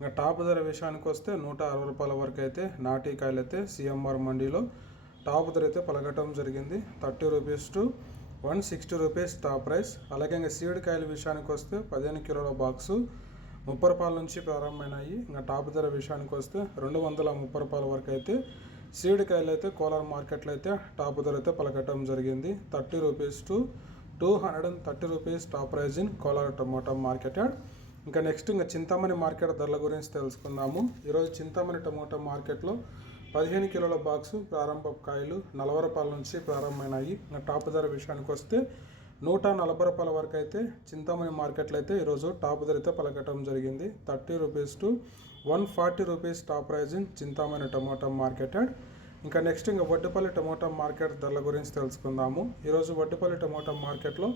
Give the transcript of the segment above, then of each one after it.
ఇంకా టాప్ ధర విషయానికి వస్తే నూట అరవై రూపాయల వరకు అయితే నాటి కాయలు అయితే సిఎంఆర్ మండీలో. టాప్ ధర అయితే పలకటం జరిగింది. Thirty rupees to one sixty rupees top price. అలాగే ఇంకా సీడ్ కాయల విషయానికి వస్తే పదిహేను కిలోల బాక్సు ముప్పై రూపాయల నుంచి ప్రారంభమైనాయి. ఇంకా టాప్ ధర విషయానికి వస్తే రెండు వందల ముప్పై రూపాయల వరకు అయితే సీడ్ కాయలు అయితే కోలార్ మార్కెట్లో అయితే టాప్ ధర అయితే పలకటం జరిగింది. Thirty rupees to two hundred and thirty rupees top price in Kolar tomato market ఇంకా నెక్స్ట్ ఇంకా చింతామణి మార్కెట్ ధరల గురించి తెలుసుకుందాము. ఈరోజు చింతామణి టమోటా మార్కెట్లో పదిహేను కిలోల బాక్సు ప్రారంభ కాయలు నలభై రూపాయల నుంచి ప్రారంభమైనాయి. ఇంకా టాప్ ధర విషయానికి వస్తే నూట నలభై రూపాయల వరకు అయితే చింతామణి మార్కెట్లో అయితే ఈరోజు టాప్ ధర అయితే పలకటం జరిగింది. Thirty rupees to one forty rupees top price in Chintamani tomato marketed ఇంకా నెక్స్ట్ ఇంకా వడ్డపల్లి టమోటా మార్కెట్ ధరల గురించి తెలుసుకుందాము. ఈరోజు వడ్డపల్లి టమోటా మార్కెట్లో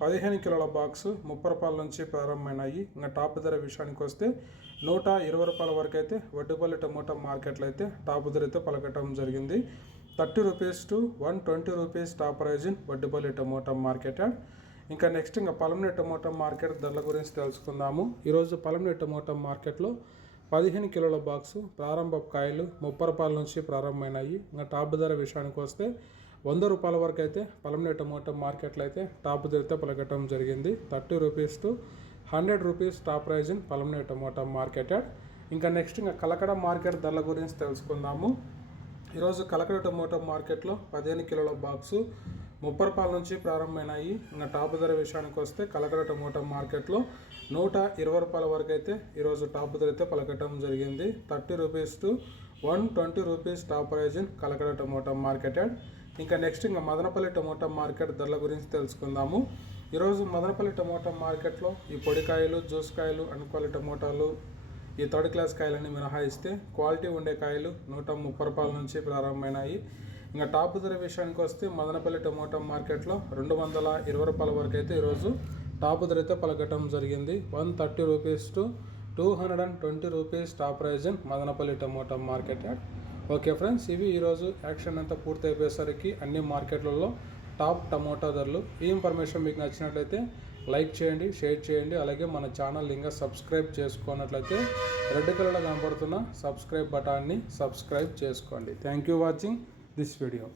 పదిహేను కిలోల బాక్స్ ముప్పై రూపాయల నుంచి ప్రారంభమైనాయి. ఇంకా టాప్ ధర విషయానికి వస్తే నూట ఇరవై రూపాయల వరకు అయితే వడ్డుపల్లి టమోటా మార్కెట్లో అయితే టాప్ ధర అయితే పలకటం జరిగింది. Thirty rupees to one twenty rupees top price in Vaddupalli tomato market. ఇంకా నెక్స్ట్ ఇంకా పలమనే టమోటా మార్కెట్ ధరల గురించి తెలుసుకుందాము. ఈరోజు పలమనే టమోటా మార్కెట్లో పదిహేను కిలోల బాక్సు ప్రారంభ కాయలు ముప్పై రూపాయల నుంచి ప్రారంభమైనాయి. ఇంకా టాప్ ధర విషయానికి వస్తే వంద రూపాయల వరకు అయితే పలమనే టమోటా మార్కెట్లో అయితే టాప్ ధరతో పలకటం జరిగింది. Thirty rupees to hundred rupees top price in Palamaner tomato market ఇంకా నెక్స్ట్ ఇంకా కలకడ మార్కెట్ ధరల గురించి తెలుసుకుందాము. ఈరోజు కలకడ టమోటా మార్కెట్లో పదిహేను కిలోల బాక్సు ముప్పై రూపాయల నుంచి ప్రారంభమైనాయి. ఇంకా టాప్ ధర విషయానికి వస్తే కలకడ టమోటా మార్కెట్లో నూట ఇరవై రూపాయల వరకు అయితే ఈరోజు టాప్ ధర అయితే పలకటం జరిగింది. Thirty rupees to one twenty rupees top price in Kalakada tomato marketed. ఇంకా నెక్స్ట్ ఇంకా మదనపల్లి టమోటా మార్కెట్ ధరల గురించి తెలుసుకుందాము. ఈరోజు మదనపల్లి టమోటా మార్కెట్లో ఈ పొడికాయలు జ్యూస్ కాయలు అనుకోవాలి టమోటాలు ఈ థర్డ్ క్లాస్ కాయలని మినహాయిస్తే క్వాలిటీ ఉండే కాయలు నూట ముప్పై రూపాయల నుంచి ప్రారంభమైనాయి. ఇంకా టాప్ ధర విషయానికి వస్తే మదనపల్లి టమోటా మార్కెట్లో రెండు వందల ఇరవై రూపాయల వరకు అయితే ఈరోజు టాప్ ధర అయితే పలకటం జరిగింది. One thirty rupees to two hundred and twenty rupees top price Madanapalle tomato market add. Okay friends ఇవి ఈరోజు యాక్షన్ అంతా పూర్తి అయిపోయేసరికి అన్ని మార్కెట్లలో టాప్ టమోటా ధరలు. ఈ ఇన్ఫర్మేషన్ మీకు నచ్చినట్లయితే లైక్ చేయండి షేర్ చేయండి. అలాగే మన ఛానల్ ఇంకా సబ్స్క్రైబ్ చేసుకున్నట్లయితే రెడ్ కలర్లో కనబడుతున్న సబ్స్క్రైబ్ బటాన్ని సబ్స్క్రైబ్ చేసుకోండి. Thank you watching this video.